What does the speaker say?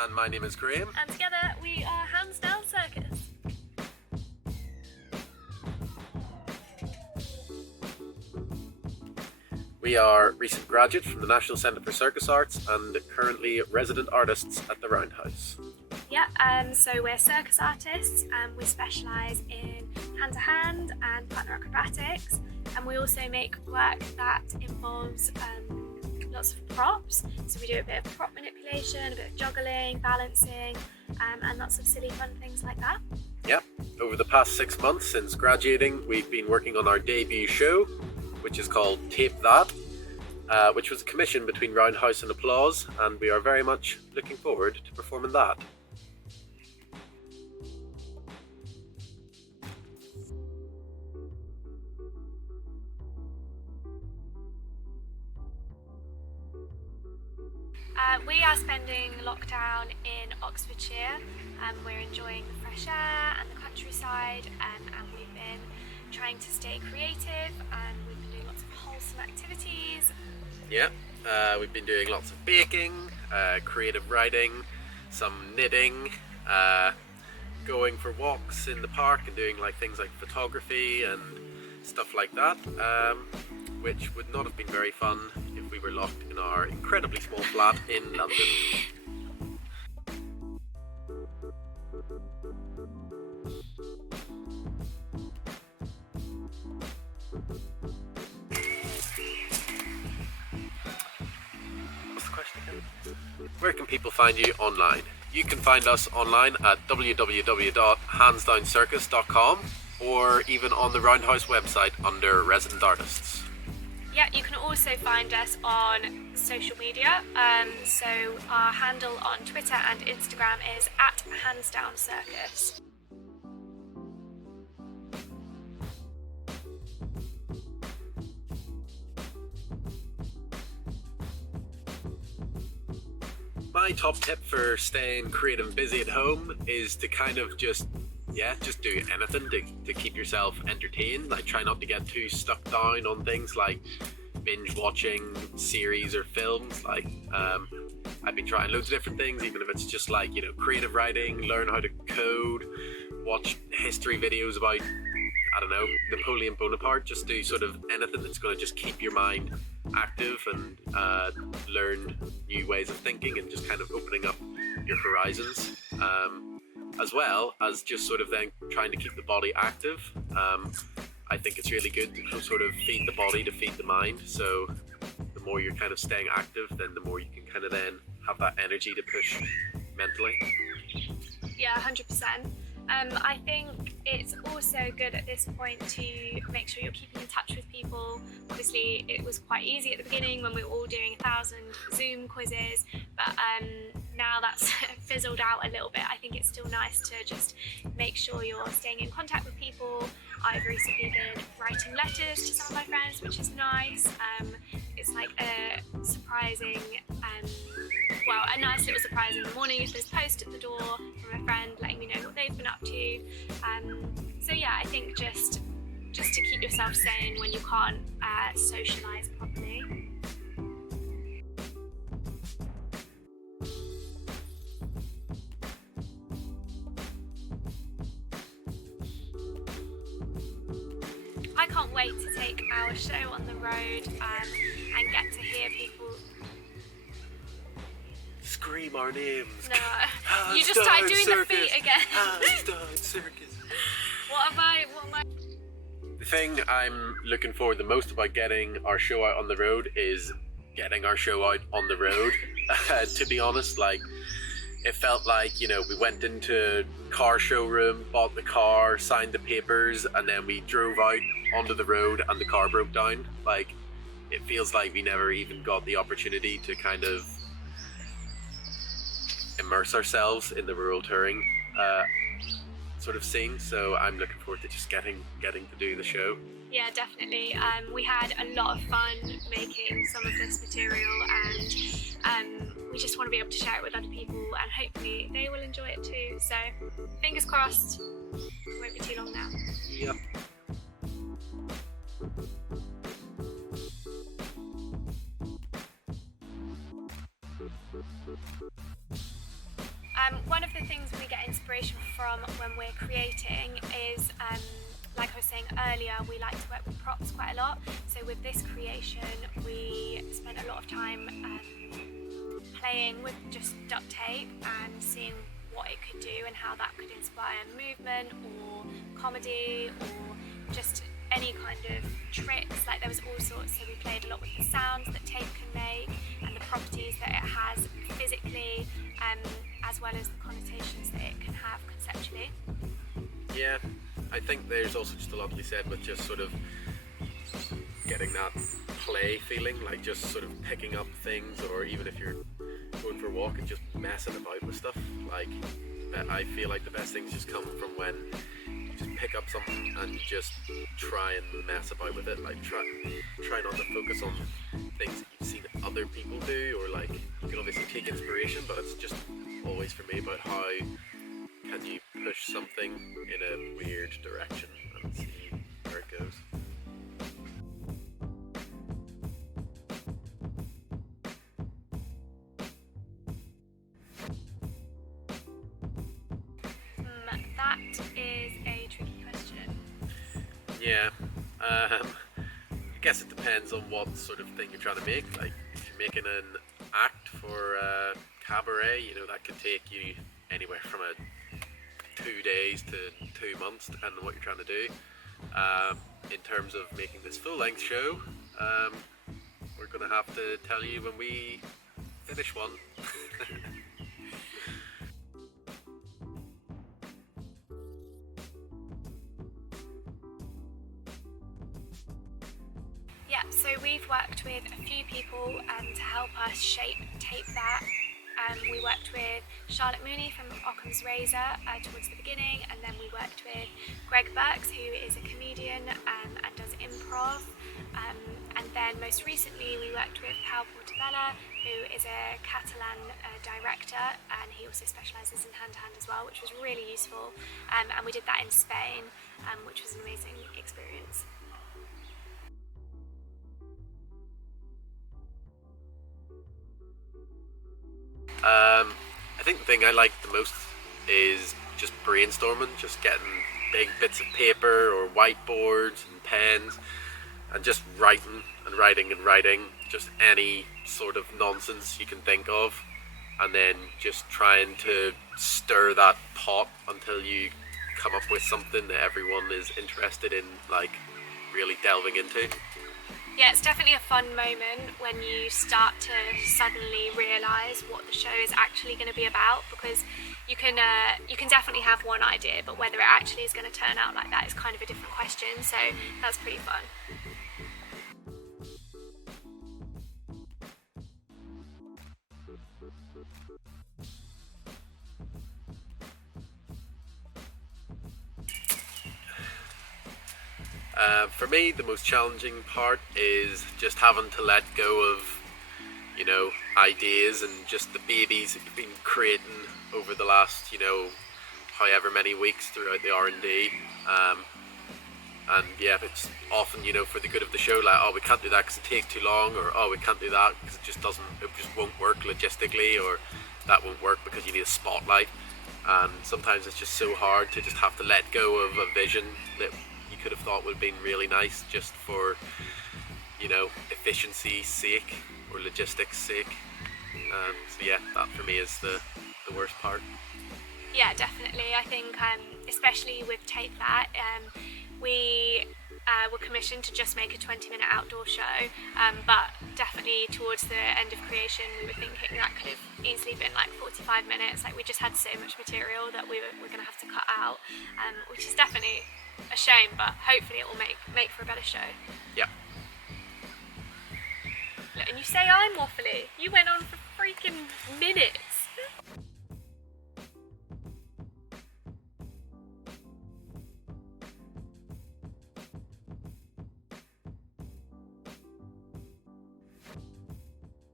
And my name is Graham. And together we are Hands Down Circus. We are recent graduates from the National Centre for Circus Arts and currently resident artists at the Roundhouse. Yeah, so we're circus artists and we specialise in hand-to-hand and partner acrobatics, and we also make work that involves lots of props. So we do a bit of prop manipulation, a bit of juggling, balancing, and lots of silly fun things like that. Yep, over the past 6 months since graduating, we've been working on our debut show, which is called Tape That, which was a commission between Roundhouse and Applause, and we are very much looking forward to performing that. We are spending lockdown in Oxfordshire. We're enjoying the fresh air and the countryside, and we've been trying to stay creative, and we've been doing lots of wholesome activities. Yeah, we've been doing lots of baking, creative writing, some knitting, going for walks in the park and doing things like photography and stuff like that, which would not have been very fun if we were locked in our incredibly small flat in London. What's the question again? Where can people find you online? You can find us online at www.handsdowncircus.com or even on the Roundhouse website under Resident Artists. Yeah, you can also find us on social media. So our handle on Twitter and Instagram is @handsdowncircus. My top tip for staying creative and busy at home is to kind of just do anything to keep yourself entertained. Like, try not to get too stuck down on things like binge watching series or films. I've been trying loads of different things, even if it's just creative writing, learn how to code, watch history videos about, I don't know, Napoleon Bonaparte. Just do sort of anything that's going to just keep your mind active and learn new ways of thinking and just kind of opening up your horizons, as well as just sort of then trying to keep the body active. I think it's really good to sort of feed the body to feed the mind, so the more you're kind of staying active, then the more you can kind of then have that energy to push mentally. Yeah, 100%. I think it's also good at this point to make sure you're keeping in touch with people. Obviously, it was quite easy at the beginning when we were all doing 1,000 Zoom quizzes, but now that's fizzled out a little bit. I think it's still nice to just make sure you're staying in contact with people. I've recently been writing letters to some of my friends, which is nice. It's like a surprising, a nice little surprise in the morning if there's a post at the door from a friend letting me know what they've been up to. So yeah, I think just to keep yourself sane when you can't socialise properly. I can't wait to take our show on the road and get to hear people Scream our names. No, you just started doing Circus. the feet again. Hands Down Circus. What am I? The thing I'm looking forward the most about getting our show out on the road is getting our show out on the road. To be honest, it felt like, we went into car showroom, bought the car, signed the papers, and then we drove out onto the road and the car broke down. It feels like we never even got the opportunity to kind of immerse ourselves in the rural touring sort of scene. So I'm looking forward to just getting to do the show. Yeah, definitely. We had a lot of fun making some of this material, and we just want to be able to share it with other people, and hopefully they will enjoy it too. So fingers crossed, it won't be too long now. Yep. One of the things we get inspiration from when we're creating is, like I was saying earlier, we like to work with props quite a lot. So with this creation, we spent a lot of time playing with just duct tape and seeing what it could do and how that could inspire movement or comedy or just any kind of tricks. Like there was all sorts, so we played a lot with the sounds that tape can make and the properties that it has physically, as well as the connotations that it can have conceptually. Yeah, I think there's also just a lot to be said with just sort of getting that play feeling, like just sort of picking up things, or even if you're going for a walk and just messing about with stuff. Like I feel like the best things just come from when you just pick up something and you just try and mess about with it. Like try not to focus on things that you've seen other people do, or like you can obviously take inspiration, but it's just always for me about how can you push something in a weird direction and see where it goes. That is a tricky question. Yeah, I guess it depends on what sort of thing you're trying to make. Like if you're making an act for cabaret, you know, that could take you anywhere from 2 days to 2 months, depending on what you're trying to do. In terms of making this full-length show, we're going to have to tell you when we finish one. Yeah, so we've worked with a few people to help us shape tape that. We worked with Charlotte Mooney from Occam's Razor towards the beginning, and then we worked with Greg Burks, who is a comedian and does improv. And then most recently we worked with Pau Portabella, who is a Catalan director, and he also specialises in hand-to-hand as well, which was really useful. And we did that in Spain, which was an amazing experience. I think the thing I like the most is just brainstorming, just getting big bits of paper or whiteboards and pens and just writing and writing and writing just any sort of nonsense you can think of, and then just trying to stir that pot until you come up with something that everyone is interested in, like really delving into. Yeah, it's definitely a fun moment when you start to suddenly realise what the show is actually going to be about, because you can definitely have one idea, but whether it actually is going to turn out like that is kind of a different question, so that's pretty fun. For me, the most challenging part is just having to let go of, you know, ideas and just the babies that you've been creating over the last, you know, however many weeks throughout the R&D. And yeah, it's often, you know, for the good of the show, like, oh, we can't do that because it takes too long, or oh, we can't do that because it just won't work logistically, or that won't work because you need a spotlight. And sometimes it's just so hard to just have to let go of a vision that you could have thought would have been really nice just for, you know, efficiency's sake or logistics sake. So yeah, that for me is the worst part. Yeah, definitely. I think especially with Tape That, we were commissioned to just make a 20-minute outdoor show, but definitely towards the end of creation we were thinking that could have easily been like 45 minutes. Like, we just had so much material that we're going to have to cut out, which is definitely a shame, but hopefully it will make for a better show. Yeah. Look, and you say I'm waffly. You went on for freaking minutes.